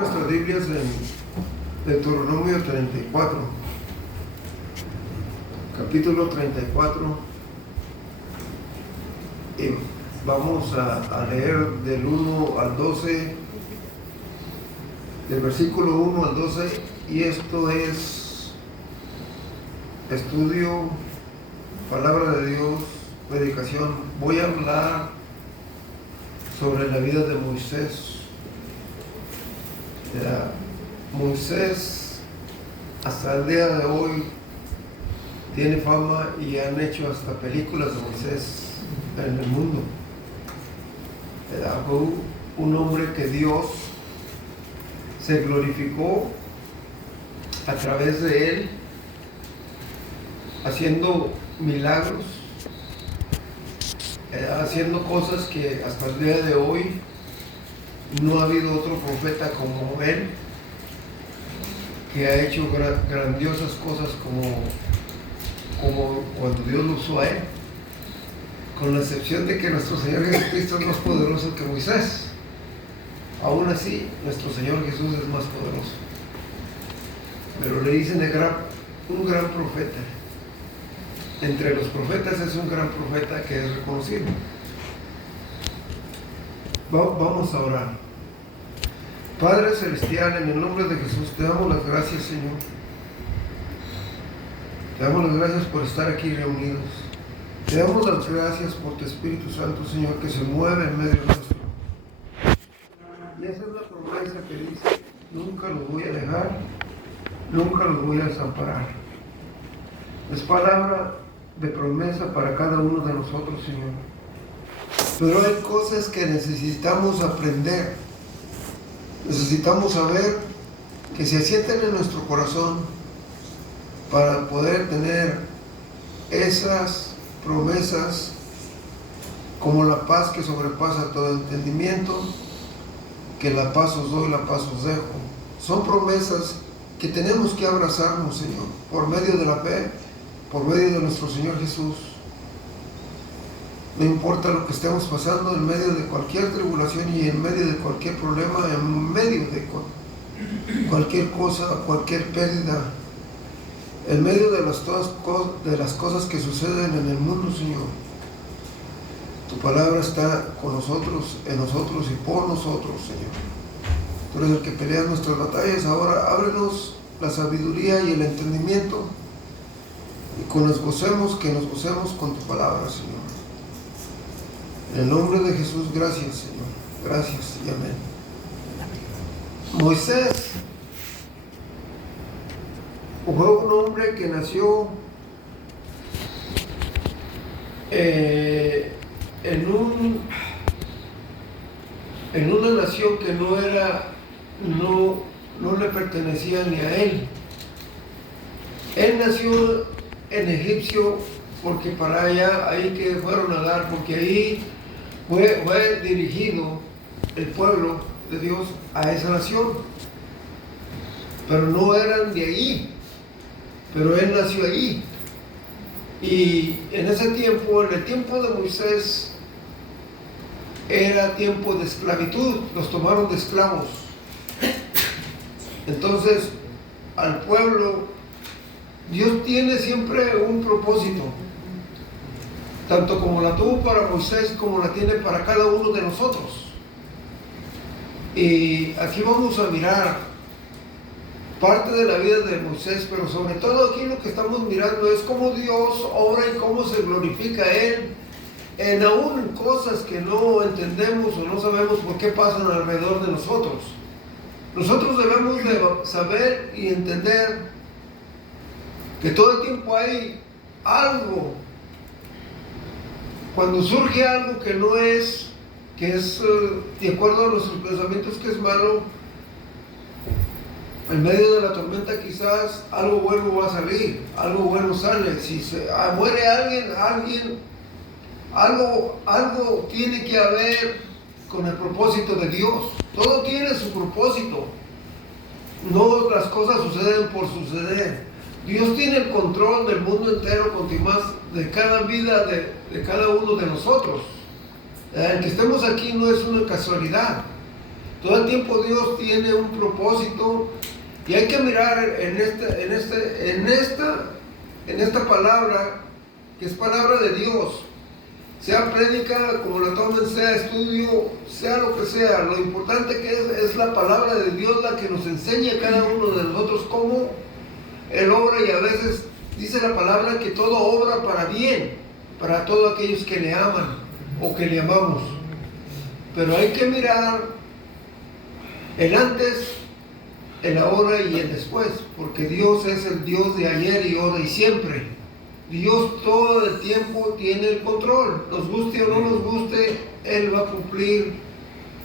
Nuestras Biblias en Deuteronomio 34, capítulo 34, y vamos a leer del 1 al 12, del versículo 1 al 12, y esto es estudio, palabra de Dios, predicación. Voy a hablar sobre la vida de Moisés. Moisés hasta el día de hoy tiene fama y han hecho hasta películas de Moisés en el mundo. Fue un hombre que Dios se glorificó a través de él, haciendo milagros, haciendo cosas que hasta el día de hoy no ha habido otro profeta como él, que ha hecho grandiosas cosas como cuando Dios lo usó a él, con la excepción de que nuestro Señor Jesucristo es más poderoso que Moisés. Aún así, nuestro Señor Jesús es más poderoso, pero le dicen un gran profeta. Entre los profetas es un gran profeta que es reconocido. Vamos a orar. Padre Celestial, en el nombre de Jesús, te damos las gracias, Señor. Te damos las gracias por estar aquí reunidos. Te damos las gracias por tu Espíritu Santo, Señor, que se mueve en medio nuestro. Y esa es la promesa que dice: nunca los voy a dejar, nunca los voy a desamparar. Es palabra de promesa para cada uno de nosotros, Señor. Pero hay cosas que necesitamos aprender. Necesitamos saber que se asienten en nuestro corazón para poder tener esas promesas, como la paz que sobrepasa todo entendimiento, que la paz os doy, la paz os dejo. Son promesas que tenemos que abrazarnos, Señor, por medio de la fe, por medio de nuestro Señor Jesús. No importa lo que estemos pasando, en medio de cualquier tribulación y en medio de cualquier problema, en medio de cualquier cosa, cualquier pérdida, en medio de las cosas que suceden en el mundo, Señor. Tu palabra está con nosotros, en nosotros y por nosotros, Señor. Tú eres el que pelea nuestras batallas. Ahora ábrenos la sabiduría y el entendimiento, y que nos gocemos con tu palabra, Señor. En el nombre de Jesús, gracias, Señor. Gracias y amén. Moisés fue un hombre que nació en una nación que no le pertenecía ni a él. Él nació en Egipcio porque para allá, ahí que fueron a dar, porque ahí fue dirigido el pueblo de Dios a esa nación, pero no eran de ahí, pero él nació allí. Y en ese tiempo, en el tiempo de Moisés, era tiempo de esclavitud, los tomaron de esclavos. Entonces, al pueblo, Dios tiene siempre un propósito, tanto como la tuvo para Moisés, como la tiene para cada uno de nosotros. Y aquí vamos a mirar parte de la vida de Moisés, pero sobre todo aquí lo que estamos mirando es cómo Dios obra y cómo se glorifica a Él, aún en cosas que no entendemos o no sabemos por qué pasan alrededor de nosotros. Nosotros debemos de saber y entender que todo el tiempo hay algo. Cuando surge algo que no es, que es de acuerdo a nuestros pensamientos que es malo, en medio de la tormenta quizás algo bueno va a salir, algo bueno sale. Si muere alguien, algo tiene que haber con el propósito de Dios. Todo tiene su propósito. No las cosas suceden por suceder. Dios tiene el control del mundo entero, más de cada vida de cada uno de nosotros. El que estemos aquí no es una casualidad. Todo el tiempo Dios tiene un propósito y hay que mirar en esta palabra, que es palabra de Dios. Sea prédica, como la tomen, sea estudio, sea lo que sea. Lo importante que es la palabra de Dios la que nos enseña a cada uno de nosotros cómo Él obra, y a veces dice la palabra que todo obra para bien, para todos aquellos que le aman o que le amamos. Pero hay que mirar el antes, el ahora y el después, porque Dios es el Dios de ayer y ahora y siempre. Dios todo el tiempo tiene el control. Nos guste o no nos guste, Él va a cumplir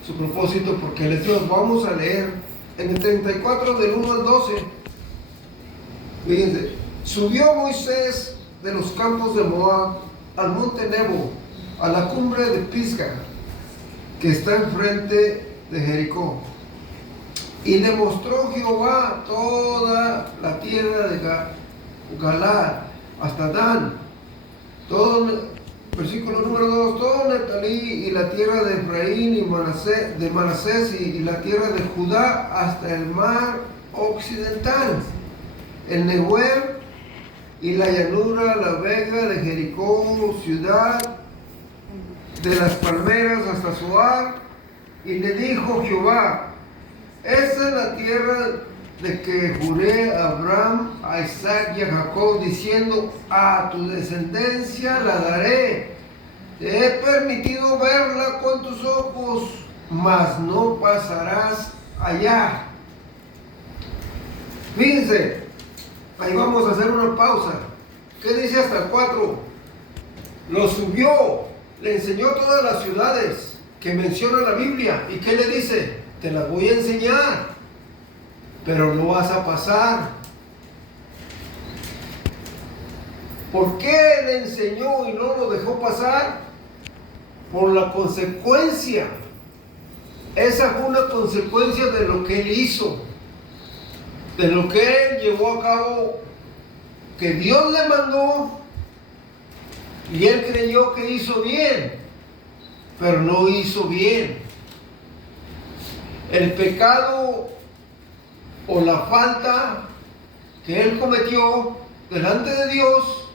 su propósito porque Él es Dios. Vamos a leer en el 34 del 1 al 12. Fíjense, subió Moisés de los campos de Moab al monte Nebo, a la cumbre de Pisga, que está enfrente de Jericó. Y le mostró Jehová toda la tierra de Galaad, hasta Dan, versículo número 2, todo Neftalí y la tierra de Efraín y de Manasés y la tierra de Judá hasta el mar occidental, el Nehuel y la llanura, la vega de Jericó, ciudad de las palmeras hasta Zoar. Y le dijo Jehová: esta es la tierra de que juré a Abraham, a Isaac y a Jacob, diciendo: a tu descendencia la daré. Te he permitido verla con tus ojos, mas no pasarás allá. Fíjense, ahí vamos a hacer una pausa. ¿Qué dice hasta el 4? Lo subió, le enseñó todas las ciudades que menciona la Biblia. ¿Y qué le dice? Te las voy a enseñar, pero no vas a pasar. ¿Por qué le enseñó y no lo dejó pasar? Por la consecuencia. Esa fue una consecuencia de lo que él hizo, de lo que él llevó a cabo, que Dios le mandó, y él creyó que hizo bien, pero no hizo bien. El pecado o la falta que él cometió delante de Dios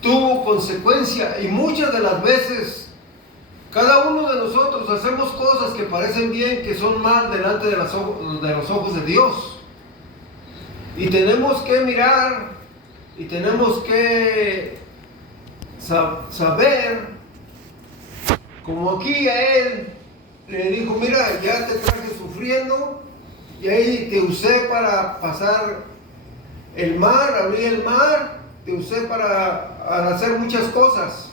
tuvo consecuencia, y muchas de las veces cada uno de nosotros hacemos cosas que parecen bien, que son mal delante de los ojos de Dios, y tenemos que mirar y tenemos que saber, como aquí a él le dijo: mira, ya te traje sufriendo, y ahí te usé para pasar el mar, abrí el mar, te usé para hacer muchas cosas.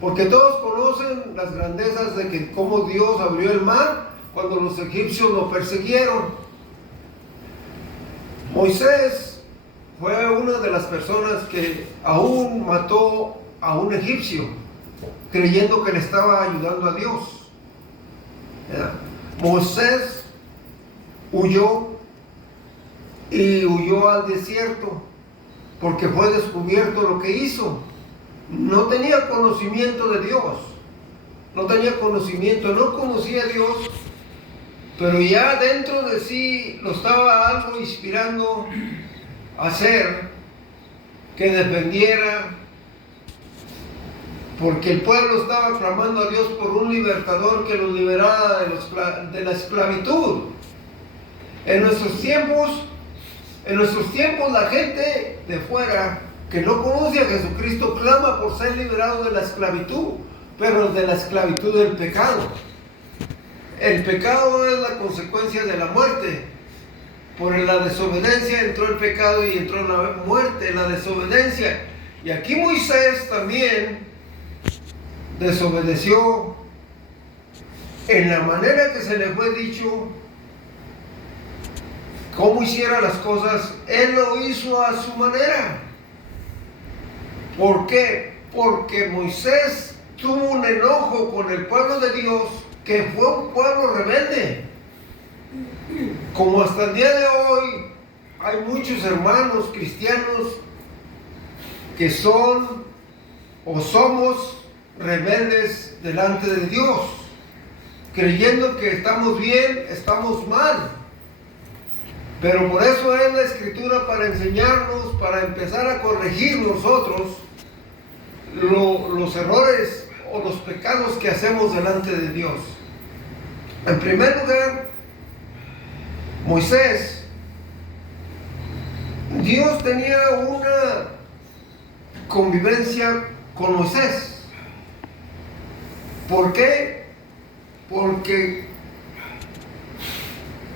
Porque todos conocen las grandezas de que cómo Dios abrió el mar cuando los egipcios lo persiguieron. Moisés fue una de las personas que aún mató a un egipcio, creyendo que le estaba ayudando a Dios. Moisés huyó al desierto porque fue descubierto lo que hizo. No tenía conocimiento de Dios, no conocía a Dios, pero ya dentro de sí lo estaba algo inspirando a hacer, que defendiera, porque el pueblo estaba clamando a Dios por un libertador que los liberara de la esclavitud. En nuestros tiempos la gente de fuera que no conoce a Jesucristo clama por ser liberado de la esclavitud, pero de la esclavitud del pecado. El pecado es la consecuencia de la muerte. Por la desobediencia entró el pecado y entró la muerte, la desobediencia. Y aquí Moisés también desobedeció en la manera que se le fue dicho cómo hiciera las cosas. Él lo hizo a su manera. ¿Por qué? Porque Moisés tuvo un enojo con el pueblo de Dios, que fue un pueblo rebelde. Como hasta el día de hoy hay muchos hermanos cristianos que son o somos rebeldes delante de Dios. creyendo que estamos bien, estamos mal. Pero por eso es la Escritura, para enseñarnos, para empezar a corregir nosotros los errores o los pecados que hacemos delante de Dios. En primer lugar, Moisés, Dios tenía una convivencia con Moisés. ¿Por qué? Porque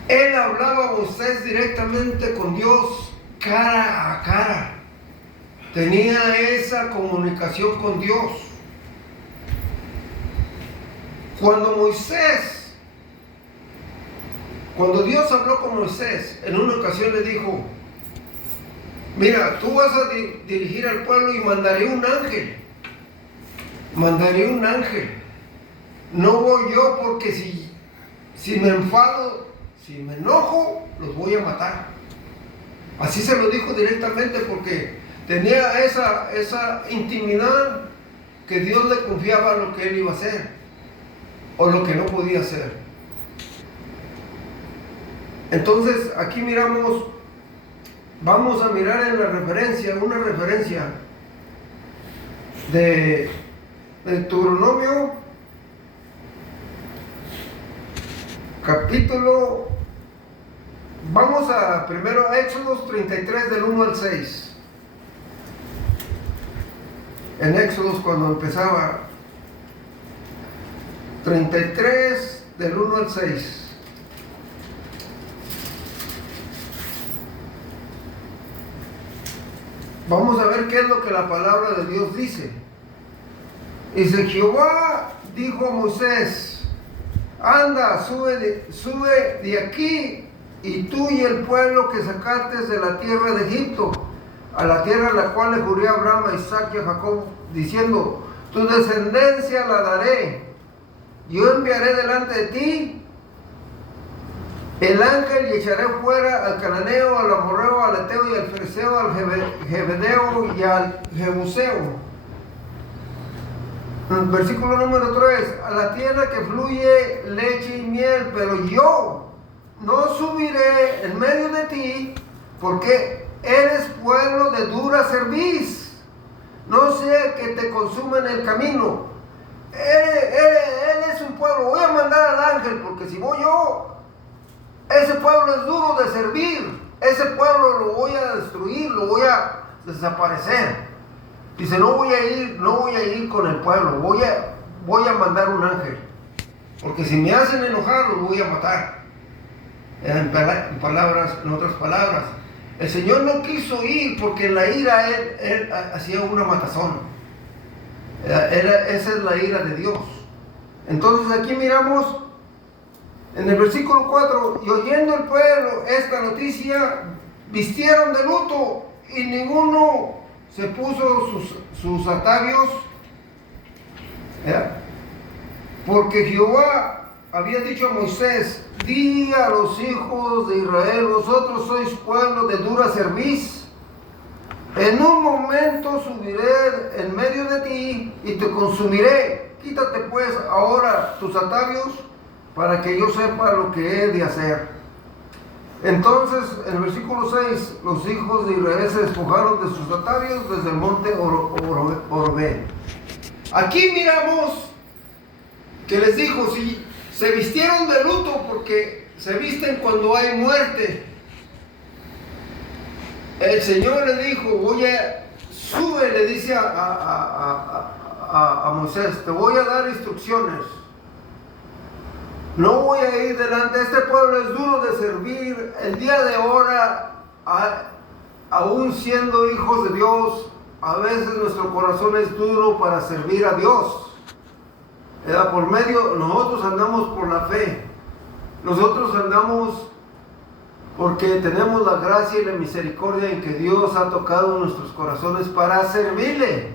él hablaba a Moisés directamente con Dios, cara a cara. Tenía esa comunicación con Dios. Cuando Dios habló con Moisés, en una ocasión le dijo: mira, tú vas a dirigir al pueblo y mandaré un ángel. Mandaré un ángel. No voy yo, porque si me enfado, si me enojo, los voy a matar. Así se lo dijo directamente, porque tenía esa intimidad, que Dios le confiaba lo que él iba a hacer o lo que no podía hacer. Entonces aquí vamos a mirar en la referencia, una referencia de Deuteronomio, capítulo, vamos primero a Éxodos 33 del 1 al 6. En Éxodos, cuando empezaba, 33 del 1 al 6. Vamos a ver qué es lo que la palabra de Dios dice. Dice: Jehová dijo a Moisés: anda, sube de aquí, y tú y el pueblo que sacaste de la tierra de Egipto, a la tierra a la cual le juré a Abraham, a Isaac y a Jacob, diciendo: tu descendencia la daré. Yo enviaré delante de ti el ángel, y echaré fuera al cananeo, al amorreo, al eteo y al fereceo, al jebedeo y al jebuseo. Versículo número 3: a la tierra que fluye leche y miel, pero yo no subiré en medio de ti, porque eres pueblo de dura cerviz. No sea que te consuma en el camino. Él es un pueblo. Voy a mandar al ángel, porque si voy yo, ese pueblo es duro de servir. Ese pueblo lo voy a destruir, lo voy a desaparecer. Dice: no voy a ir con el pueblo, voy a mandar un ángel, porque si me hacen enojar, los voy a matar. En otras palabras, el Señor no quiso ir, porque en la ira él hacía una matazón. Esa es la ira de Dios. Entonces aquí miramos en el versículo 4: y oyendo el pueblo esta noticia, vistieron de luto, y ninguno se puso sus atavios, porque Jehová había dicho a Moisés: di a los hijos de Israel: vosotros sois pueblo de dura cerviz. En un momento subiré en medio de ti y te consumiré. Quítate pues ahora tus atavios, para que yo sepa lo que he de hacer. Entonces, en el versículo 6, los hijos de Israel se despojaron de sus atavios desde el monte Orobé. Aquí miramos que les dijo: si se vistieron de luto, porque se visten cuando hay muerte. El Señor le dijo: sube, le dice a Moisés: te voy a dar instrucciones. No voy a ir delante. Este pueblo es duro de servir. El día de ahora, aún siendo hijos de Dios, a veces nuestro corazón es duro para servir a Dios. Nosotros andamos por la fe. Nosotros andamos porque tenemos la gracia y la misericordia en que Dios ha tocado nuestros corazones para servirle,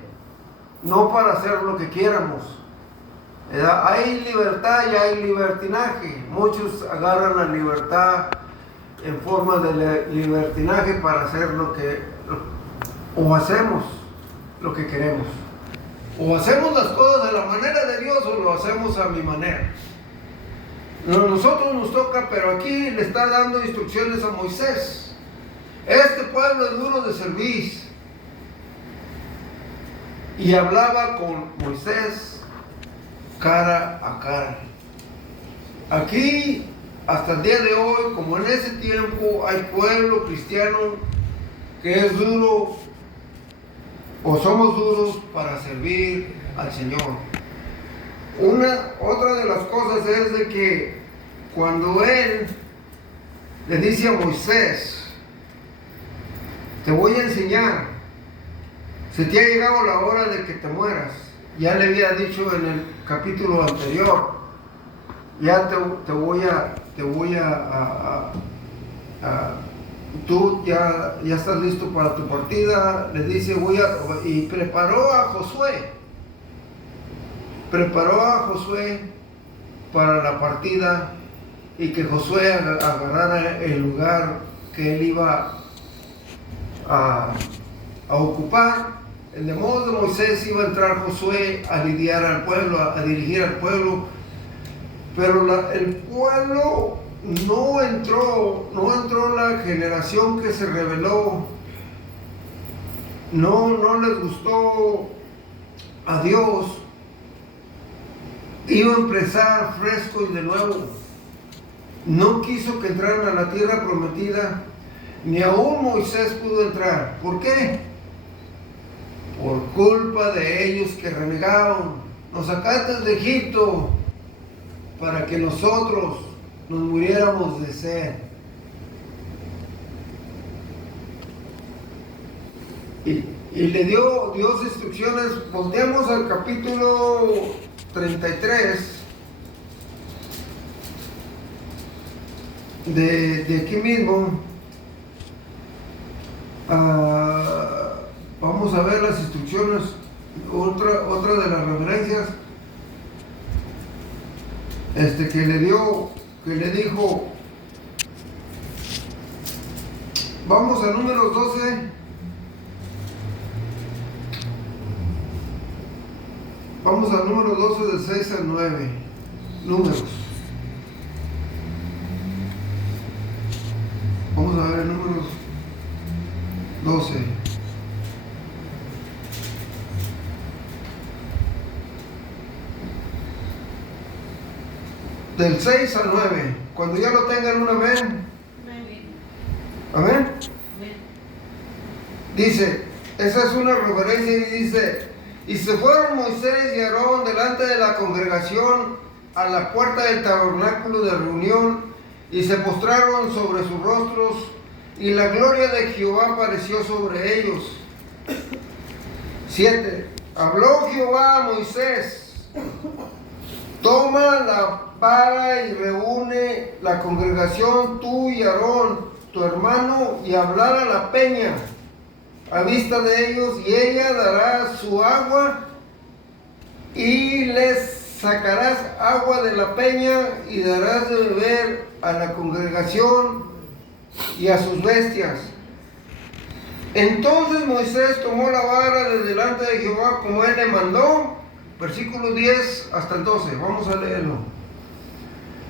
no para hacer lo que quieramos. Hay libertad y hay libertinaje. Muchos agarran la libertad en forma de libertinaje para hacer o hacemos lo que queremos. O hacemos las cosas de la manera de Dios, o lo hacemos a mi manera. nosotros nos toca, pero aquí le está dando instrucciones a Moisés. Este pueblo es duro de servir. Y hablaba con Moisés cara a cara. Aquí, hasta el día de hoy, como en ese tiempo, hay pueblo cristiano que es duro o somos duros para servir al Señor. Otra de las cosas es de que cuando Él le dice a Moisés, te voy a enseñar, se te ha llegado la hora de que te mueras. Ya le había dicho en el capítulo anterior, ya tú ya estás listo para tu partida. Le dice, y preparó a Josué para la partida, y que Josué agarrara el lugar que él iba a ocupar. De modo de Moisés iba a entrar Josué a lidiar al pueblo, a dirigir al pueblo, pero el pueblo no entró la generación que se rebeló, no les gustó a Dios. Iba a empezar fresco y de nuevo. No quiso que entraran a la tierra prometida, ni aún Moisés pudo entrar. ¿Por qué? Por culpa de ellos que renegaron. Nos sacaste de Egipto para que nosotros nos muriéramos de sed. Y le dio Dios instrucciones. Volteamos al capítulo 33 de aquí mismo. Vamos a ver las instrucciones. Otra de las referencias que le dijo. Vamos a Números 12. Vamos al número 12 del 6 al 9. Números. Vamos a ver el Números 12. Del 6 al 9. Cuando ya lo tengan, un amén. Amén. Dice, esa es una referencia y dice: y se fueron Moisés y Aarón delante de la congregación a la puerta del tabernáculo de reunión, y se postraron sobre sus rostros, y la gloria de Jehová apareció sobre ellos. 7. Habló Jehová a Moisés: toma la vara y reúne la congregación, tú y Aarón, tu hermano, y hablar a la peña a vista de ellos, y ella dará su agua, y les sacarás agua de la peña, y darás de beber a la congregación y a sus bestias. Entonces Moisés tomó la vara de delante de Jehová como él le mandó. Versículo 10 hasta el 12, vamos a leerlo.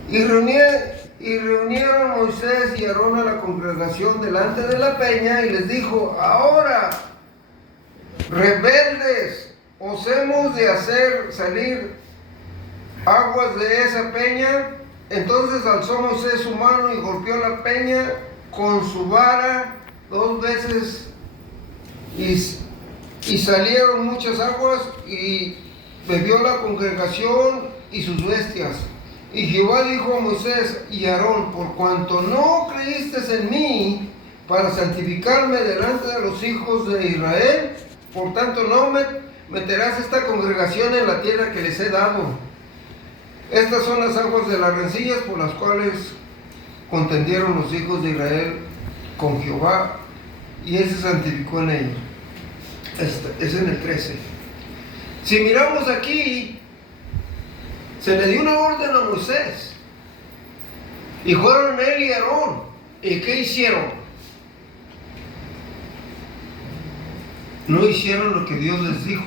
Y reunieron Moisés y Aarón a la congregación delante de la peña, y les dijo: ahora, rebeldes, ¿os hemos de hacer salir aguas de esa peña? Entonces alzó Moisés su mano y golpeó la peña con su vara 2 veces, y salieron muchas aguas, y bebió la congregación y sus bestias. Y Jehová dijo a Moisés y a Aarón: por cuanto no creísteis en mí para santificarme delante de los hijos de Israel, por tanto no meterás esta congregación en la tierra que les he dado. Estas son las aguas de las rencillas por las cuales contendieron los hijos de Israel con Jehová, y él se santificó en ellos. Es en el 13. Si miramos aquí, se le dio una orden a Moisés, y fueron él y Aarón. ¿Y qué hicieron? No hicieron lo que Dios les dijo.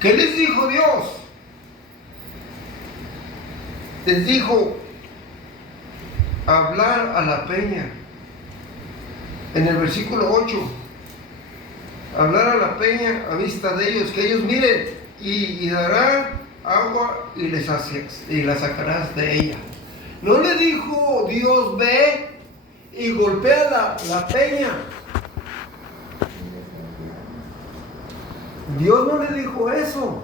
¿Qué les dijo Dios? les dijo hablar a la peña. En el versículo 8, hablar a la peña a vista de ellos, que ellos miren, y dará agua y la sacarás de ella. No le dijo Dios, ve y golpea la peña. Dios no le dijo eso,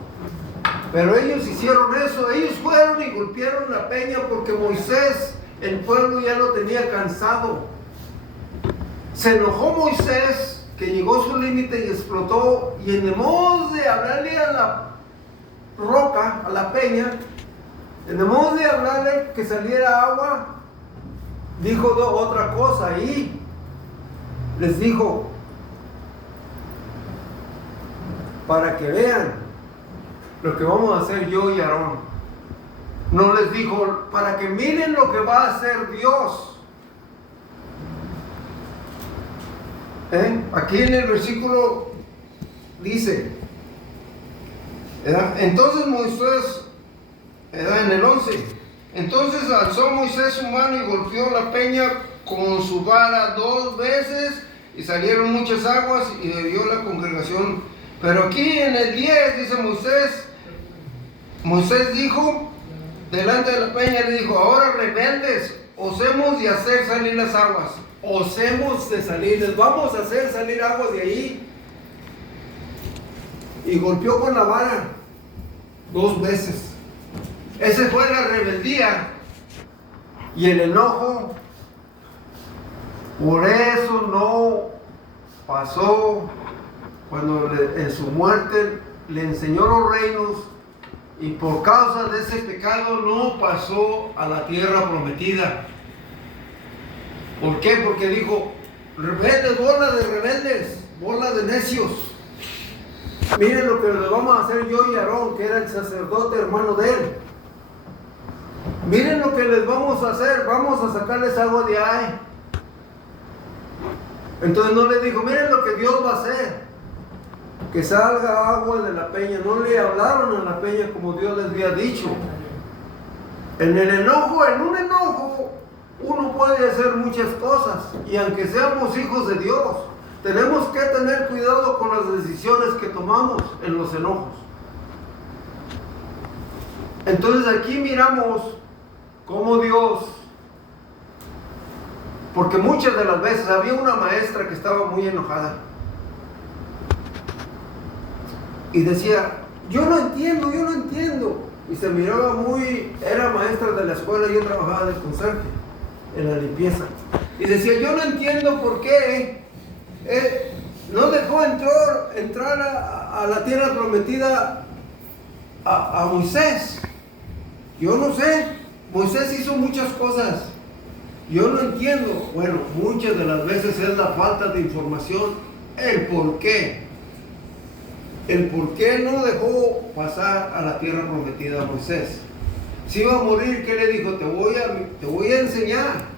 pero ellos hicieron eso. Ellos fueron y golpearon la peña porque Moisés, el pueblo ya lo tenía cansado. Se enojó Moisés, que llegó a su límite y explotó, y en vez de hablarle a la roca, a la peña, en vez de hablarle que saliera agua, dijo otra cosa y les dijo, para que vean lo que vamos a hacer yo y Aarón. No les dijo, para que miren lo que va a hacer Dios. Aquí en el versículo dice, entonces Moisés, en el 11, entonces alzó Moisés su mano y golpeó la peña con su vara 2 veces y salieron muchas aguas y bebió la congregación. Pero aquí en el 10 dice Moisés dijo, delante de la peña le dijo, ahora rebeldes, osemos de hacer salir las aguas. Osemos de salir, les vamos a hacer salir aguas de ahí. Y golpeó con la vara 2 veces. Esa fue la rebeldía y el enojo. Por eso no pasó cuando en su muerte le enseñó los reinos, y por causa de ese pecado no pasó a la tierra prometida. ¿Por qué? Porque dijo, rebeldes, bola de rebeldes, bola de necios. Miren lo que le vamos a hacer yo y Aarón, que era el sacerdote hermano de él. Miren lo que les vamos a hacer, vamos a sacarles agua de ahí. Entonces no les dijo, miren lo que Dios va a hacer, que salga agua de la peña. No le hablaron a la peña como Dios les había dicho. En el enojo, en un enojo, uno puede hacer muchas cosas, y aunque seamos hijos de Dios, tenemos que tener cuidado con las decisiones que tomamos en los enojos. Entonces aquí miramos cómo Dios, porque muchas de las veces había una maestra que estaba muy enojada y decía, yo no entiendo, y se miraba era maestra de la escuela, y yo trabajaba de conserje en la limpieza, y decía, yo no entiendo por qué no dejó entrar a la tierra prometida a Moisés. Yo no sé, Moisés hizo muchas cosas, yo no entiendo. Bueno, muchas de las veces es la falta de información, el por qué no dejó pasar a la tierra prometida a Moisés. Si iba a morir, ¿qué le dijo? Te voy a enseñar.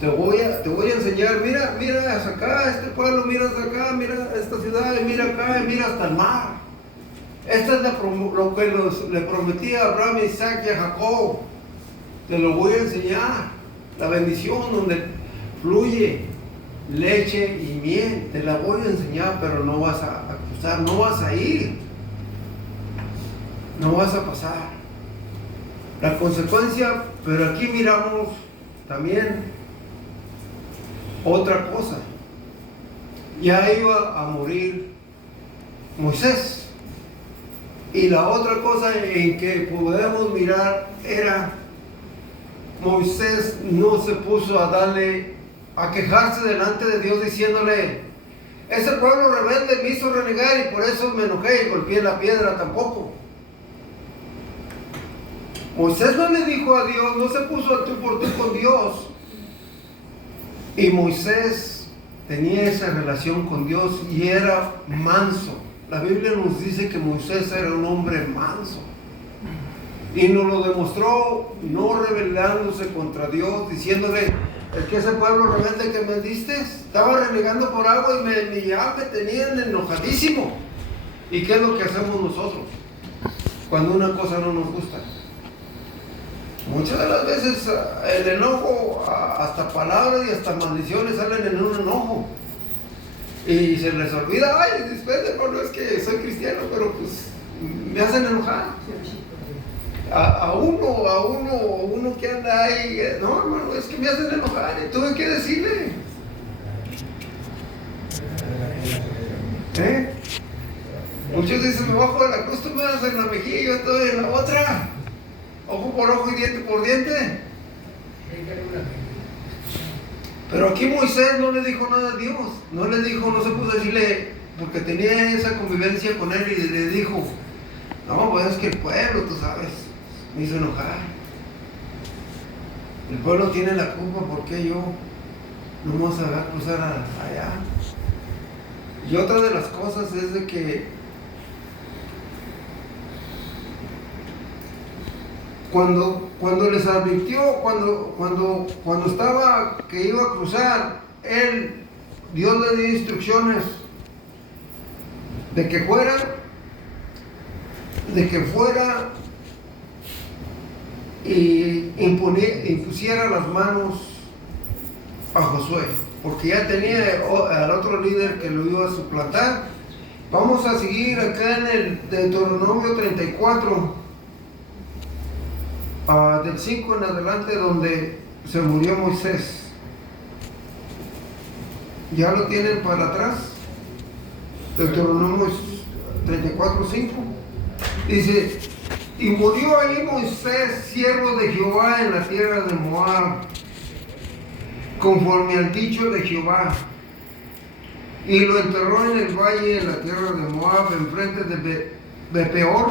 Te voy a enseñar. Mira hasta acá, este pueblo, mira hasta acá, mira esta ciudad, mira acá, mira hasta el mar. Esto es lo que le prometí a Abraham, Isaac y a Jacob. Te lo voy a enseñar. La bendición donde fluye leche y miel. Te la voy a enseñar, pero no vas a cruzar, no vas a ir. No vas a pasar. La consecuencia, pero aquí miramos también otra cosa. Ya iba a morir Moisés. Y la otra cosa en que podemos mirar era, Moisés no se puso a quejarse delante de Dios diciéndole, ese pueblo rebelde me hizo renegar y por eso me enojé y golpeé la piedra. Tampoco. Moisés no le dijo a Dios, no se puso a tú por tú con Dios. Y Moisés tenía esa relación con Dios y era manso. La Biblia nos dice que Moisés era un hombre manso. Y nos lo demostró no rebelándose contra Dios, diciéndole, es que ese pueblo rebelde que me diste estaba renegando por algo y me tenían enojadísimo. ¿Y qué es lo que hacemos nosotros cuando una cosa no nos gusta? Muchas de las veces el enojo, hasta palabras y hasta maldiciones salen en un enojo. Y se les olvida, ay, dispense, no es que soy cristiano, pero pues me hacen enojar. A uno que anda ahí, no, hermano, es que me hacen enojar y tuve que decirle. Muchos dicen, me bajo de la cruz, tú me das en la mejilla y yo estoy en la otra. Ojo por ojo y diente por diente. Pero aquí Moisés no le dijo nada a Dios. No le dijo, no se puso a decirle, porque tenía esa convivencia con él y le dijo, no, pues es que el pueblo, tú sabes, me hizo enojar. El pueblo tiene la culpa porque yo no me vas a dejar cruzar allá. Y otra de las cosas es de que cuando les advirtió, cuando estaba que iba a cruzar, Dios le dio instrucciones de que fuera y impusiera las manos a Josué, porque ya tenía al otro líder que lo iba a suplantar. Vamos a seguir acá en el Deuteronomio 34. Del 5 en adelante, donde se murió Moisés. ¿Ya lo tienen para atrás? Deuteronomio 34:5. Dice, y murió ahí Moisés, siervo de Jehová, en la tierra de Moab, conforme al dicho de Jehová. Y lo enterró en el valle, en la tierra de Moab, enfrente de Bet-peor.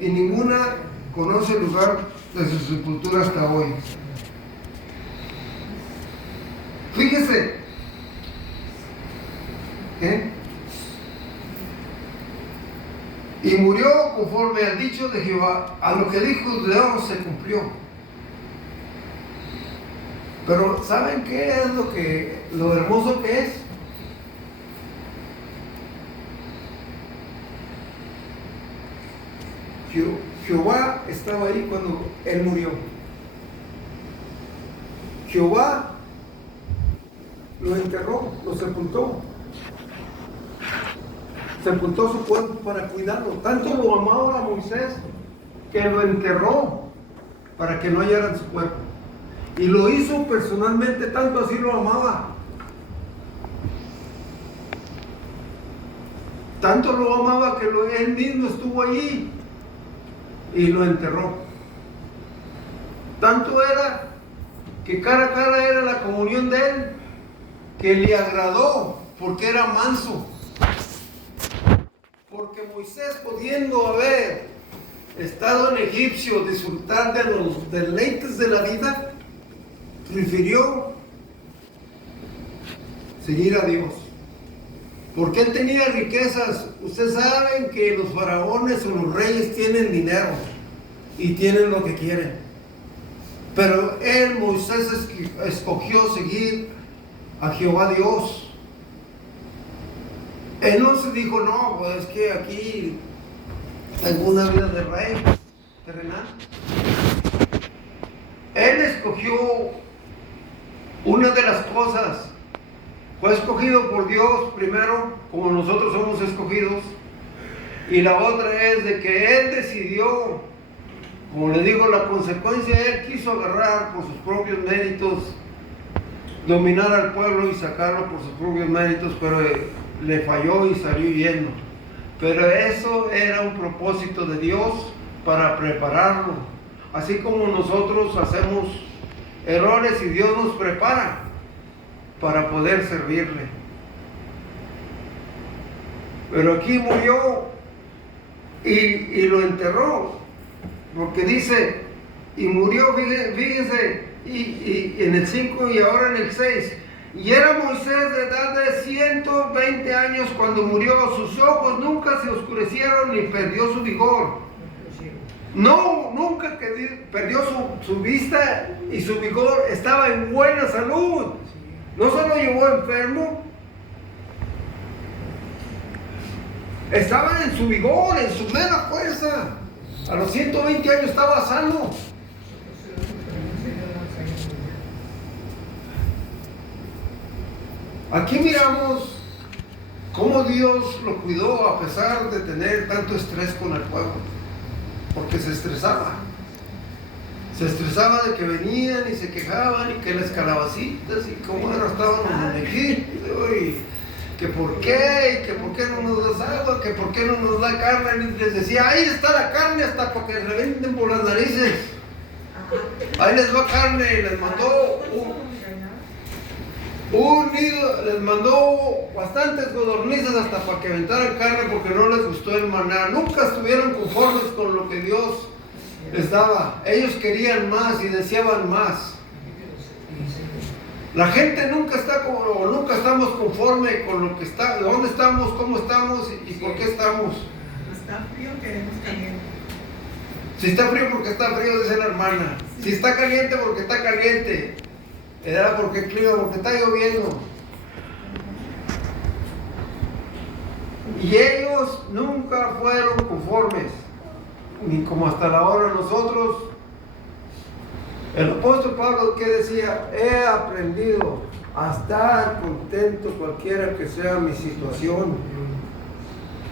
Y ninguna conoce el lugar de su sepultura hasta hoy. Fíjese, y murió conforme al dicho de Jehová. A lo que dijo Dios se cumplió. Pero ¿saben qué es lo hermoso que es? Jehová estaba ahí cuando él murió. Jehová lo enterró, lo sepultó. Sepultó su cuerpo para cuidarlo. Tanto lo amaba a Moisés que lo enterró para que no hallaran su cuerpo. Y lo hizo personalmente, tanto así lo amaba. Tanto lo amaba que él mismo estuvo allí y lo enterró. Tanto era que cara a cara era la comunión de él, que le agradó porque era manso. Porque Moisés, pudiendo haber estado en Egipcio, disfrutar de los deleites de la vida, prefirió seguir a Dios. Porque él tenía riquezas. Ustedes saben que los faraones o los reyes tienen dinero y tienen lo que quieren. Pero Moisés, escogió seguir a Jehová Dios. Él no se dijo, no, pues es que aquí tengo una vida de rey terrenal. Él escogió una de las cosas. Fue escogido por Dios primero, como nosotros somos escogidos. Y la otra es de que él decidió, como le digo, la consecuencia, él quiso agarrar por sus propios méritos, dominar al pueblo y sacarlo por sus propios méritos, pero le falló y salió huyendo. Pero eso era un propósito de Dios para prepararlo. Así como nosotros hacemos errores y Dios nos prepara para poder servirle. Pero aquí murió y lo enterró, porque dice, y murió, fíjense, y en el 5 y ahora en el 6, y era Moisés de edad de 120 años cuando murió. Sus ojos nunca se oscurecieron ni perdió su vigor. No, nunca perdió su vista y su vigor. Estaba en buena salud. No se lo llevó enfermo. Estaba en su vigor, en su mera fuerza. A los 120 años estaba sano. Aquí miramos cómo Dios lo cuidó a pesar de tener tanto estrés con el pueblo, porque se estresaba. Se estresaba de que venían y se quejaban y que las calabacitas y cómo no estaban en Egipto y que por qué no nos das agua, que por qué no nos da carne. Y les decía, ahí está la carne hasta para que revienten por las narices. Ahí les va carne. Y les mandó un nido, les mandó bastantes codornices hasta para que aventaran carne porque no les gustó el maná. Nunca estuvieron conformes con lo que Dios les daba. Ellos querían más y deseaban más. La gente nunca estamos conforme con lo que está, dónde estamos, cómo estamos y por qué estamos. Está frío, queremos caliente. Si está frío, porque está frío, dice la hermana. Si está caliente, porque está caliente. Era porque el clima, porque está lloviendo. Y ellos nunca fueron conformes, ni como hasta la hora nosotros. El apóstol Pablo, que decía, he aprendido a estar contento cualquiera que sea mi situación.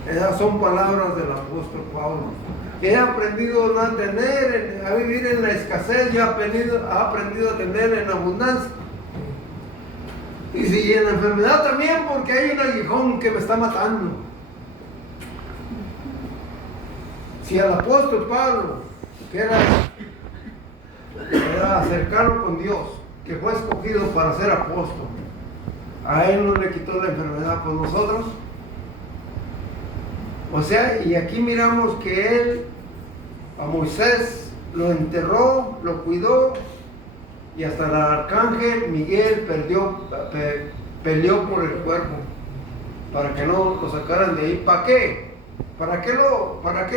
Esas son palabras del apóstol Pablo. He aprendido a vivir en la escasez y ha aprendido a tener en abundancia. Y en la enfermedad también, porque hay un aguijón que me está matando. Si al apóstol Pablo, que era cercano con Dios, que fue escogido para ser apóstol, a él no le quitó la enfermedad, por nosotros. O sea, y aquí miramos que él a Moisés lo enterró, lo cuidó, y hasta el arcángel Miguel peleó por el cuerpo para que no lo sacaran de ahí. ¿Para qué? ¿Para qué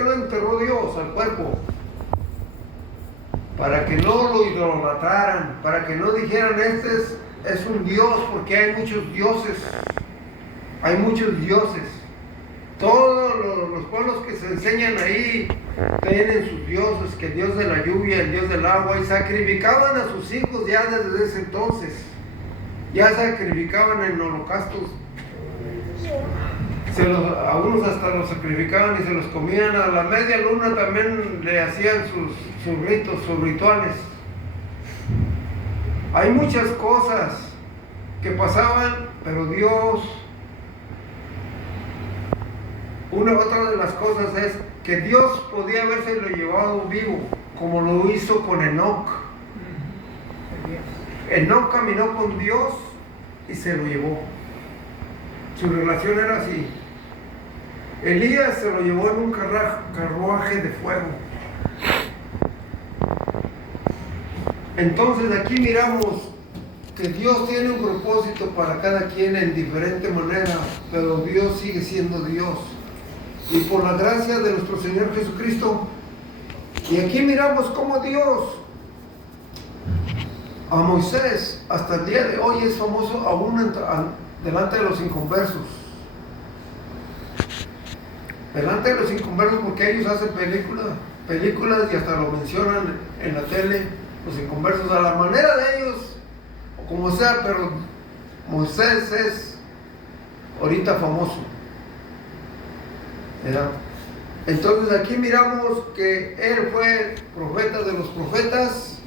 lo enterró Dios al cuerpo? Para que no lo idolatraran, para que no dijeran, este es un dios, porque hay muchos dioses. Hay muchos dioses. Todos los pueblos que se enseñan ahí tienen sus dioses, que el dios de la lluvia, el dios del agua, y sacrificaban a sus hijos ya desde ese entonces. Ya sacrificaban en holocaustos. A unos hasta los sacrificaban y se los comían. A la media luna también le hacían sus ritos, sus rituales. Hay muchas cosas que pasaban, pero Dios... Otra de las cosas es que Dios podía habérselo llevado vivo, como lo hizo con Enoc. Enoc caminó con Dios y se lo llevó. Su relación era así. Elías se lo llevó en un carruaje de fuego. Entonces aquí miramos que Dios tiene un propósito para cada quien en diferente manera, pero Dios sigue siendo Dios. Y por la gracia de nuestro Señor Jesucristo. Y aquí miramos cómo Dios a Moisés hasta el día de hoy es famoso aún delante de los inconversos. Delante de los inconversos, porque ellos hacen películas y hasta lo mencionan en la tele, los inconversos, a la manera de ellos, o como sea, pero Moisés es ahorita famoso. ¿Verdad? Entonces aquí miramos que él fue profeta de los profetas,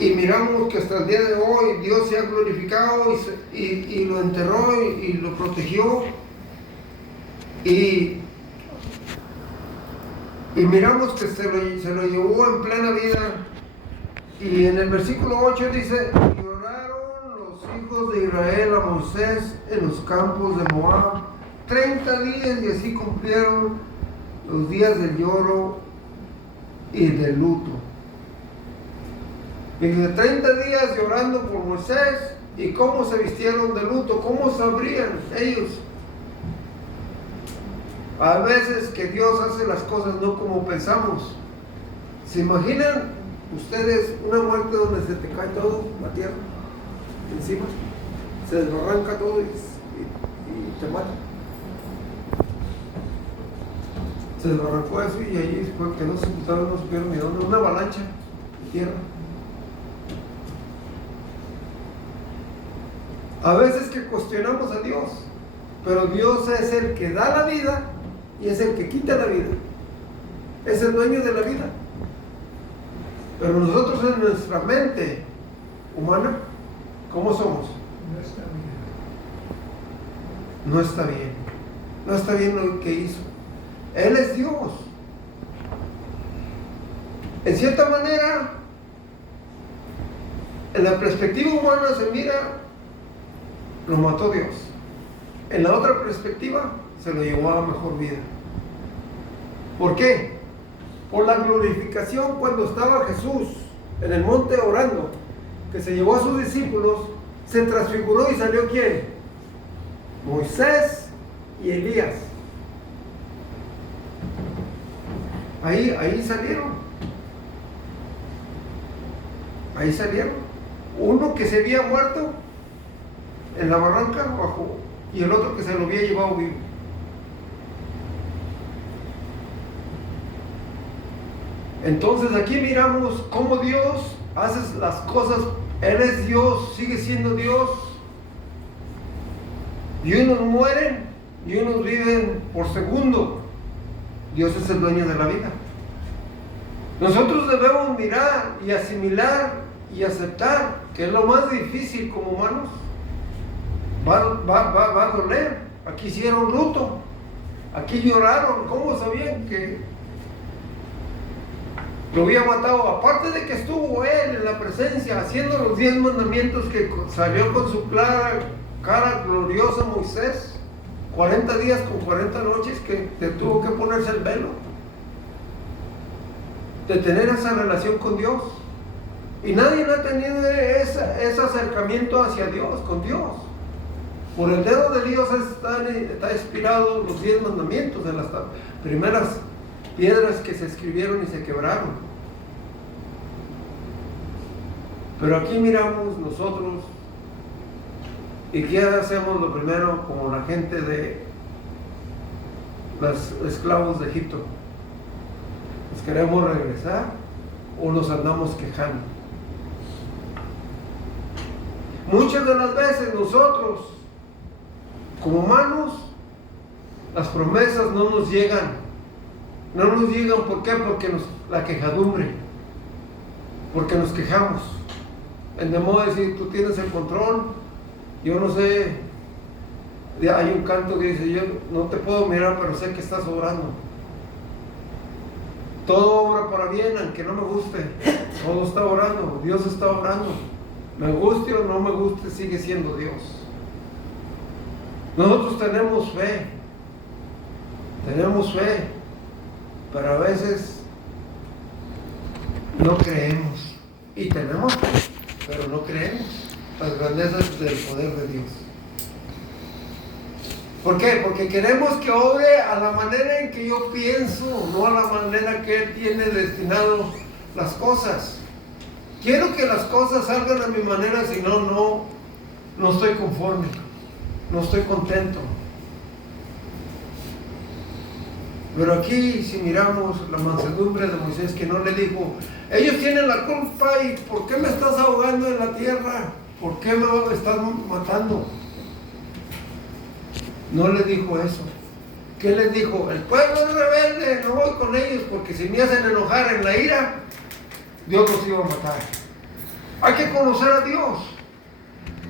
y miramos que hasta el día de hoy Dios se ha glorificado y lo enterró y lo protegió, y miramos que se lo llevó en plena vida. Y en el versículo 8 dice, y oraron los hijos de Israel a Moisés en los campos de Moab 30 días, y así cumplieron los días del lloro y del luto. Y de 30 días llorando por Moisés. ¿Y cómo se vistieron de luto? ¿Cómo sabrían ellos? A veces que Dios hace las cosas no como pensamos. ¿Se imaginan ustedes una muerte donde se te cae todo la tierra encima? Se desbarranca todo y te mata. se desbarrancó eso y ahí quedó sepultado, no supieron ni dónde, una avalancha de tierra. A veces que cuestionamos a Dios, pero Dios es el que da la vida y es el que quita la vida. Es el dueño de la vida. Pero nosotros en nuestra mente humana, ¿cómo somos? No está bien. No está bien lo que hizo. Él es Dios. En cierta manera, en la perspectiva humana se mira, lo mató Dios. En la otra perspectiva, se lo llevó a mejor vida. ¿Por qué? Por la glorificación cuando estaba Jesús en el monte orando, que se llevó a sus discípulos, se transfiguró y salió ¿quién? Moisés y Elías. Ahí salieron. Ahí salieron. Uno que se había muerto en la barranca bajo, y el otro que se lo había llevado vivo. Entonces aquí miramos cómo Dios hace las cosas. Él es Dios, sigue siendo Dios. Y unos mueren y unos viven por segundo. Dios es el dueño de la vida. Nosotros debemos mirar y asimilar y aceptar que es lo más difícil como humanos. Va a doler. Aquí hicieron luto. Aquí lloraron. ¿Cómo sabían que lo había matado? Aparte de que estuvo él en la presencia haciendo los 10 mandamientos, que salió con su cara gloriosa Moisés, 40 días con 40 noches que tuvo que ponerse el velo, de tener esa relación con Dios. Y nadie ha tenido ese acercamiento hacia Dios, con Dios. Por el dedo de Dios está inspirado los 10 mandamientos de las primeras piedras que se escribieron y se quebraron. Pero aquí miramos nosotros, ¿y qué hacemos? Lo primero, como la gente de los esclavos de Egipto. ¿Nos queremos regresar o nos andamos quejando? Muchas de las veces nosotros, como humanos, las promesas no nos llegan. No nos llegan, ¿por qué? Porque la quejadumbre, porque nos quejamos. En de modo de decir, tú tienes el control, yo no sé. Hay un canto que dice, yo no te puedo mirar, pero sé que estás obrando. Todo obra para bien, aunque no me guste. Todo está obrando, Dios está obrando. Me guste o no me guste, sigue siendo Dios. Nosotros tenemos fe, pero a veces no creemos. Y tenemos fe, pero no creemos las grandezas del poder de Dios. ¿Por qué? Porque queremos que obre a la manera en que yo pienso, no a la manera que Él tiene destinado las cosas. Quiero que las cosas salgan a mi manera, si no estoy conforme, no estoy contento. Pero aquí, si miramos la mansedumbre de Moisés, que no le dijo, ellos tienen la culpa y ¿por qué me estás ahogando en la tierra? ¿Por qué me estás matando? No le dijo eso. ¿Qué les dijo? El pueblo es rebelde, no voy con ellos, porque si me hacen enojar en la ira, Dios los iba a matar. Hay que conocer a Dios.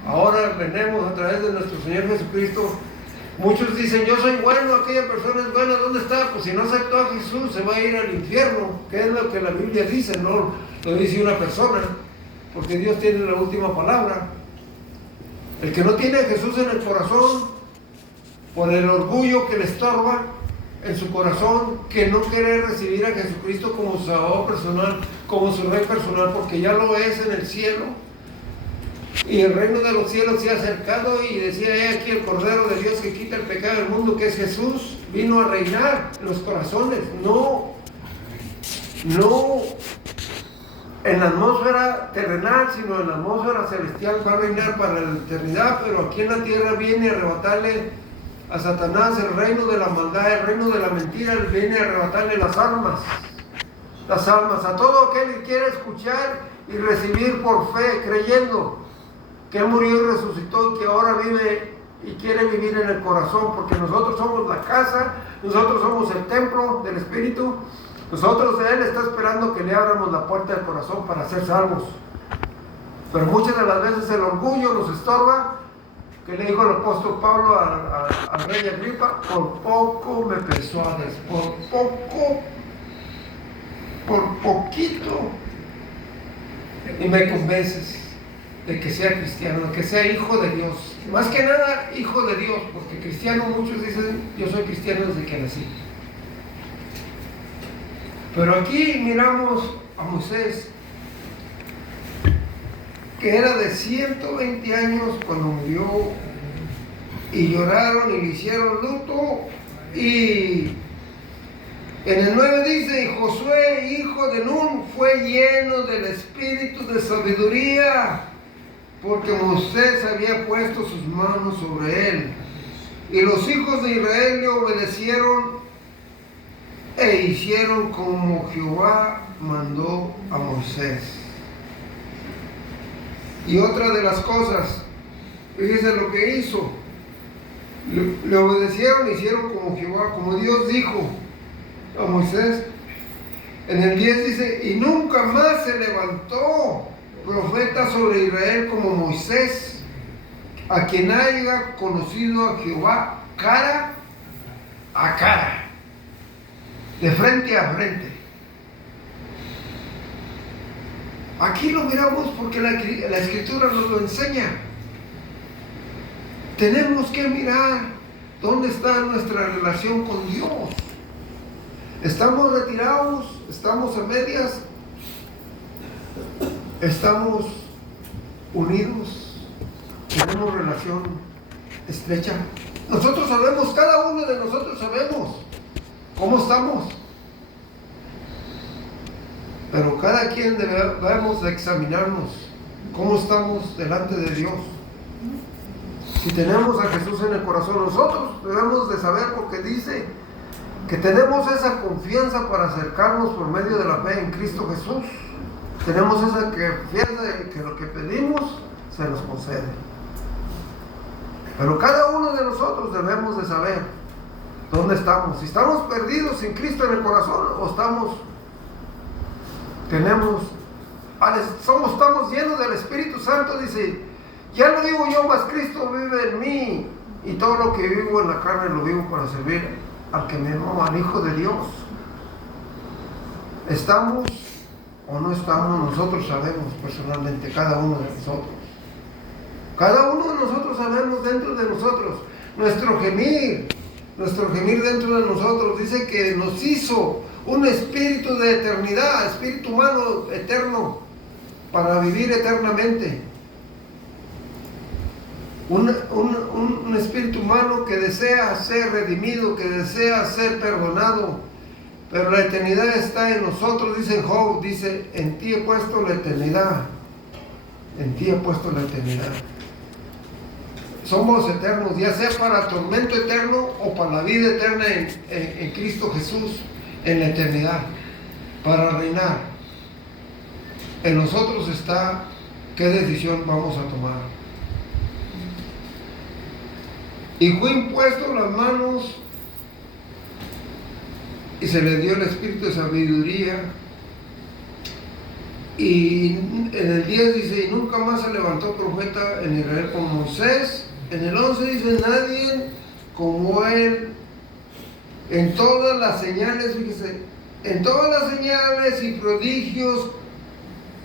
Ahora venimos a través de nuestro Señor Jesucristo. Muchos dicen, yo soy bueno, aquella persona es buena, ¿dónde está? Pues si no aceptó a Jesús, se va a ir al infierno. ¿Qué es lo que la Biblia dice? No lo dice una persona, porque Dios tiene la última palabra. El que no tiene a Jesús en el corazón, por el orgullo que le estorba en su corazón, que no quiere recibir a Jesucristo como su Salvador personal, como su Rey personal, porque ya lo es en el cielo, y el reino de los cielos se ha acercado, y decía, aquí el Cordero de Dios que quita el pecado del mundo, que es Jesús, vino a reinar en los corazones, no en la atmósfera terrenal, sino en la atmósfera celestial. Va a reinar para la eternidad, pero aquí en la tierra viene a arrebatarle a Satanás el reino de la maldad, el reino de la mentira. Él viene a arrebatarle las almas, a todo aquel que quiere escuchar y recibir por fe, creyendo que Él murió y resucitó y que ahora vive y quiere vivir en el corazón, porque nosotros somos la casa, nosotros somos el templo del Espíritu. Nosotros, Él está esperando que le abramos la puerta del corazón para ser salvos. Pero muchas de las veces el orgullo nos estorba, que le dijo el apóstol Pablo al rey Agripa: por poco me persuades, por poquito, y me convences de que sea cristiano, de que sea hijo de Dios. Más que nada, hijo de Dios, porque cristiano, muchos dicen: yo soy cristiano desde que nací. Pero aquí miramos a Moisés, que era de 120 años cuando murió, y lloraron y le hicieron luto. Y en el 9 dice: y Josué, hijo de Nun, fue lleno del espíritu de sabiduría, porque Moisés había puesto sus manos sobre él. Y los hijos de Israel le obedecieron e hicieron como Jehová mandó a Moisés. Y otra de las cosas, fíjese lo que hizo. Le obedecieron e hicieron como Jehová, como Dios dijo a Moisés. En el 10 dice: y nunca más se levantó profeta sobre Israel como Moisés, a quien haya conocido a Jehová cara a cara, de frente a frente. Aquí lo miramos porque la Escritura nos lo enseña. Tenemos que mirar dónde está nuestra relación con Dios. ¿Estamos retirados? ¿Estamos a medias? ¿Estamos unidos? ¿Tenemos relación estrecha? Nosotros sabemos, cada uno de nosotros sabemos cómo estamos. Pero cada quien debemos de examinarnos cómo estamos delante de Dios. Si tenemos a Jesús en el corazón, nosotros debemos de saber, porque dice que tenemos esa confianza para acercarnos por medio de la fe en Cristo Jesús. Tenemos esa confianza de que lo que pedimos se nos concede. Pero cada uno de nosotros debemos de saber dónde estamos. Si estamos perdidos sin Cristo en el corazón, o estamos llenos del Espíritu Santo. Dice: ya no vivo yo, mas Cristo vive en mí, y todo lo que vivo en la carne lo vivo para servir al que me ama, al Hijo de Dios. ¿Estamos o no estamos? Nosotros sabemos personalmente, cada uno de nosotros. Cada uno de nosotros sabemos dentro de nosotros nuestro gemir dentro de nosotros. Dice que nos hizo un espíritu de eternidad, espíritu humano eterno, para vivir eternamente. Un espíritu humano que desea ser redimido, que desea ser perdonado, pero la eternidad está en nosotros. Dice Job, dice: en ti he puesto la eternidad, en ti he puesto la eternidad. Somos eternos, ya sea para tormento eterno o para la vida eterna en Cristo Jesús, en la eternidad, para reinar. En nosotros está qué decisión vamos a tomar. Y fue impuesto las manos y se le dio el espíritu de sabiduría. Y en el 10 dice: y nunca más se levantó profeta en Israel como Moisés. En el 11 dice: nadie como él en todas las señales, fíjese, en todas las señales y prodigios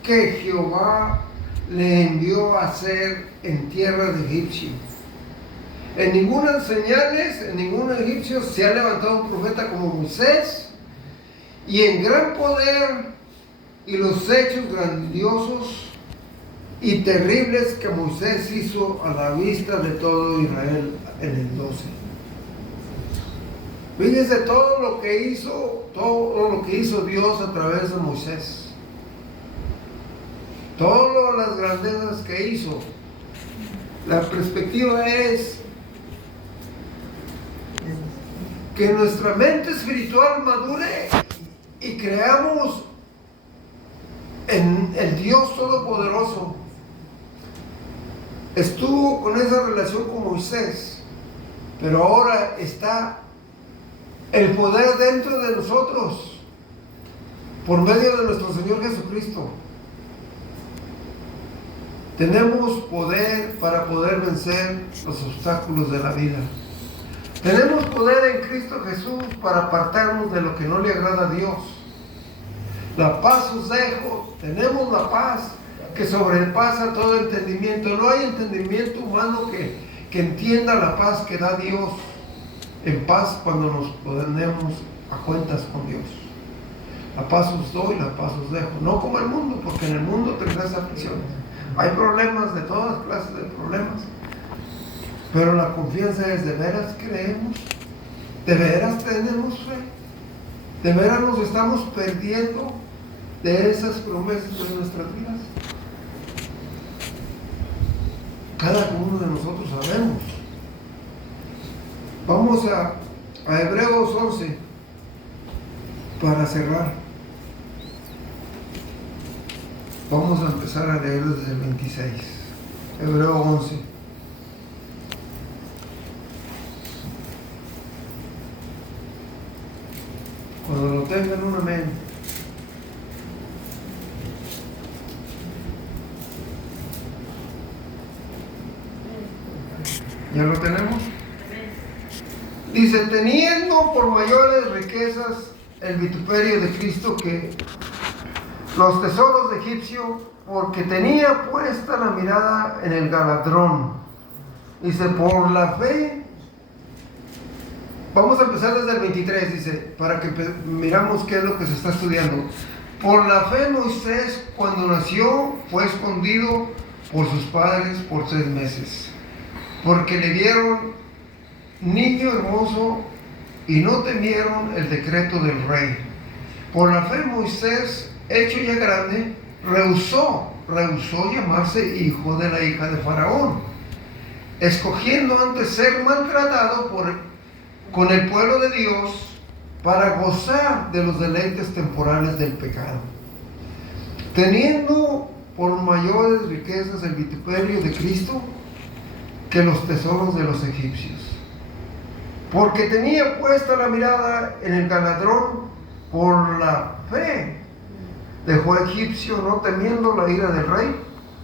que Jehová le envió a hacer en tierra de egipcios. En ninguna señales, en ningún egipcio se ha levantado un profeta como Moisés, y en gran poder y los hechos grandiosos y terribles que Moisés hizo a la vista de todo Israel en el 12. Fíjense todo lo que hizo Dios a través de Moisés. Todas las grandezas que hizo. La perspectiva es que nuestra mente espiritual madure y creamos en el Dios Todopoderoso. Estuvo con esa relación con Moisés, pero ahora está el poder dentro de nosotros por medio de nuestro Señor Jesucristo. Tenemos poder para poder vencer los obstáculos de la vida. Tenemos poder en Cristo Jesús para apartarnos de lo que no le agrada a Dios. La paz os dejo. Tenemos la paz que sobrepasa todo entendimiento. No hay entendimiento humano que entienda la paz que da Dios. En paz cuando nos ponemos a cuentas con Dios. La paz os doy, la paz os dejo. No como el mundo, porque en el mundo tendrás aflicciones. Hay problemas, de todas clases de problemas. Pero la confianza es: ¿de veras creemos? ¿De veras tenemos fe? ¿De veras nos estamos perdiendo de esas promesas de nuestras vidas? Cada uno de nosotros sabemos. Vamos a Hebreos 11 para cerrar. Vamos a empezar a leer desde el 26. Hebreos 11. Cuando lo tengan, un amén. ¿Ya lo tenemos? Dice: teniendo por mayores riquezas el vituperio de Cristo que los tesoros de Egipcio, porque tenía puesta la mirada en el galardón. Dice: por la fe. Vamos a empezar desde el 23, dice, para que miramos qué es lo que se está estudiando. Por la fe Moisés, cuando nació, fue escondido por sus padres por 3 meses, porque le vieron niño hermoso y no temieron el decreto del rey. Por la fe Moisés, hecho ya grande, rehusó llamarse hijo de la hija de Faraón, escogiendo antes ser maltratado con el pueblo de Dios para gozar de los deleites temporales del pecado, teniendo por mayores riquezas el vituperio de Cristo que los tesoros de los egipcios, porque tenía puesta la mirada en el galardón. Por la fe dejó a Egipcio, no temiendo la ira del rey,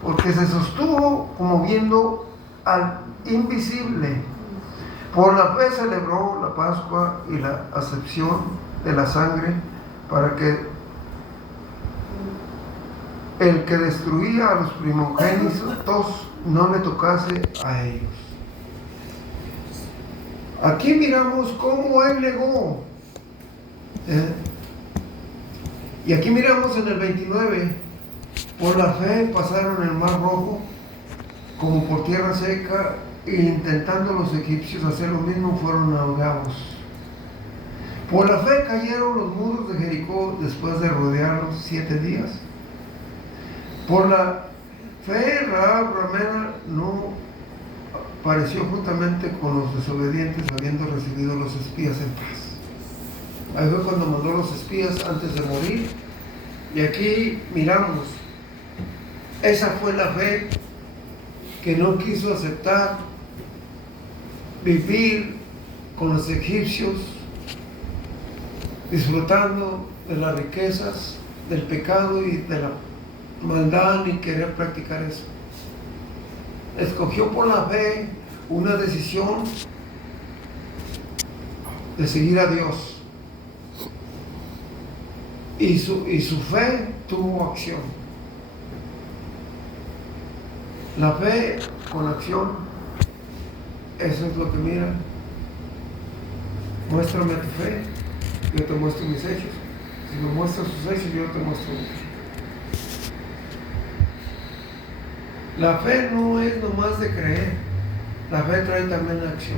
porque se sostuvo como viendo al invisible. Por la fe celebró la Pascua y la acepción de la sangre, para que el que destruía a los primogénitos no le tocase a ellos. Aquí miramos cómo él negó. Y aquí miramos en el 29: por la fe pasaron el mar rojo como por tierra seca, e intentando los egipcios hacer lo mismo, fueron ahogados. Por la fe cayeron los muros de Jericó después de rodearlos 7 días. Por la fe Rahab ramera no pareció juntamente con los desobedientes, habiendo recibido los espías en paz. Ahí fue cuando mandó los espías antes de morir. Y aquí miramos, esa fue la fe que no quiso aceptar vivir con los egipcios, disfrutando de las riquezas del pecado y de la maldad, ni querer practicar eso. Escogió por la fe una decisión de seguir a Dios. Y su fe tuvo acción. La fe con acción, eso es lo que mira. Muéstrame tu fe, yo te muestro mis hechos. Si me muestras tus hechos, yo te muestro mi fe. La fe no es nomás de creer, la fe trae también acción.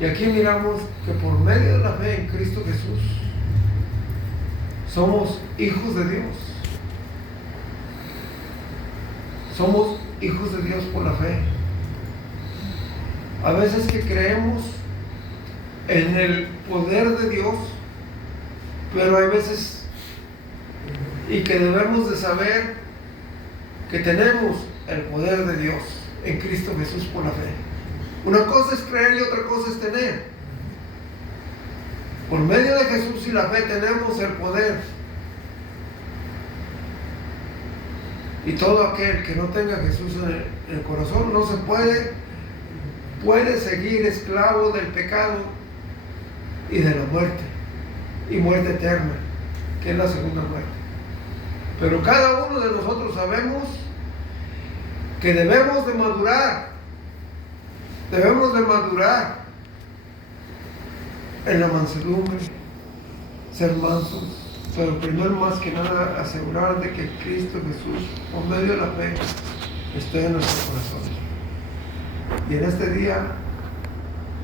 Y aquí miramos que por medio de la fe en Cristo Jesús somos hijos de Dios. Somos hijos de Dios por la fe. A veces que creemos en el poder de Dios, pero hay veces y que debemos de saber que tenemos el poder de Dios en Cristo Jesús por la fe. Una cosa es creer y otra cosa es tener. Por medio de Jesús y la fe tenemos el poder. Y todo aquel que no tenga a Jesús en el corazón no se puede seguir esclavo del pecado y de la muerte, y muerte eterna, que es la segunda muerte. Pero cada uno de nosotros sabemos que debemos de madurar en la mansedumbre, ser mansos, pero primero más que nada asegurar de que Cristo Jesús, por medio de la fe, esté en nuestro corazón. Y en este día,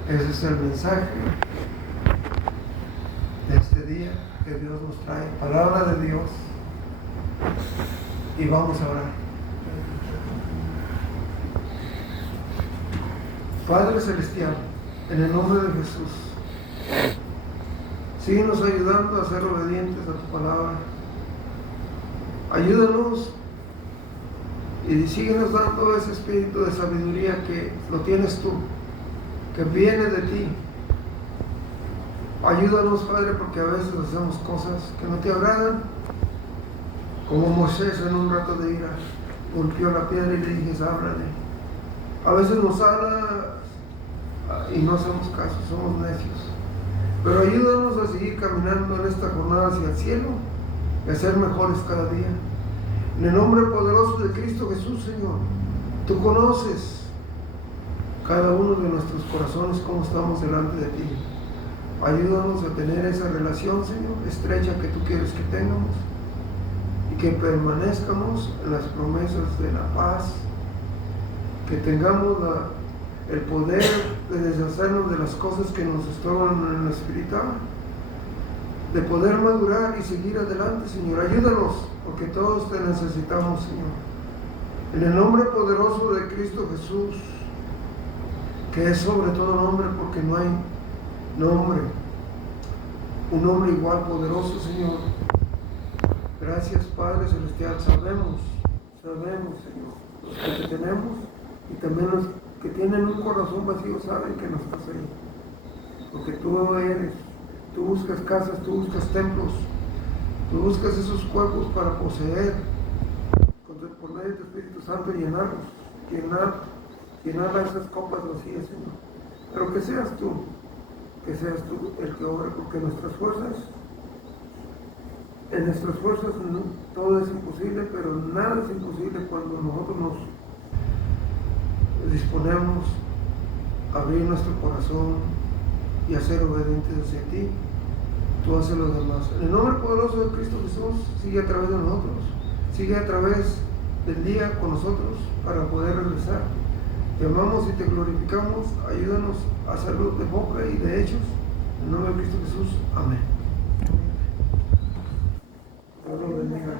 ese es el mensaje de este día que Dios nos trae, palabra de Dios, y vamos a orar. Padre Celestial, en el nombre de Jesús, síguenos ayudando a ser obedientes a tu palabra. Ayúdanos y síguenos dando ese espíritu de sabiduría que lo tienes tú, que viene de ti. Ayúdanos, Padre, porque a veces hacemos cosas que no te agradan, como Moisés en un rato de ira golpeó la piedra y le dije, háblale. A veces nos habla y no hacemos caso, somos necios. Pero ayúdanos a seguir caminando en esta jornada hacia el cielo y a ser mejores cada día. En el nombre poderoso de Cristo Jesús, Señor, tú conoces cada uno de nuestros corazones, cómo estamos delante de ti. Ayúdanos a tener esa relación, Señor, estrecha que tú quieres que tengamos y que permanezcamos en las promesas de la paz, que tengamos el poder de deshacernos de las cosas que nos estorban en lo espiritual, de poder madurar y seguir adelante, Señor. Ayúdanos, porque todos te necesitamos, Señor. En el nombre poderoso de Cristo Jesús, que es sobre todo nombre, porque no hay nombre, un nombre igual poderoso, Señor. Gracias, Padre Celestial. Sabemos, Señor, los que te tenemos y también los que tienen un corazón vacío saben que no estás ahí, porque tú eres, tú buscas casas, tú buscas templos, tú buscas esos cuerpos para poseer, por medio de tu Espíritu Santo, llenar esas copas vacías, Señor. Pero que seas tú el que obre, porque en nuestras fuerzas todo es imposible, pero nada es imposible cuando nosotros nos disponemos a abrir nuestro corazón y a ser obedientes hacia ti. Tú haces lo demás. En el nombre poderoso de Cristo Jesús, sigue a través de nosotros, sigue a través del día con nosotros para poder regresar. Te amamos y te glorificamos. Ayúdanos a hacerlo de boca y de hechos. En el nombre de Cristo Jesús. Amén. Dios los bendiga.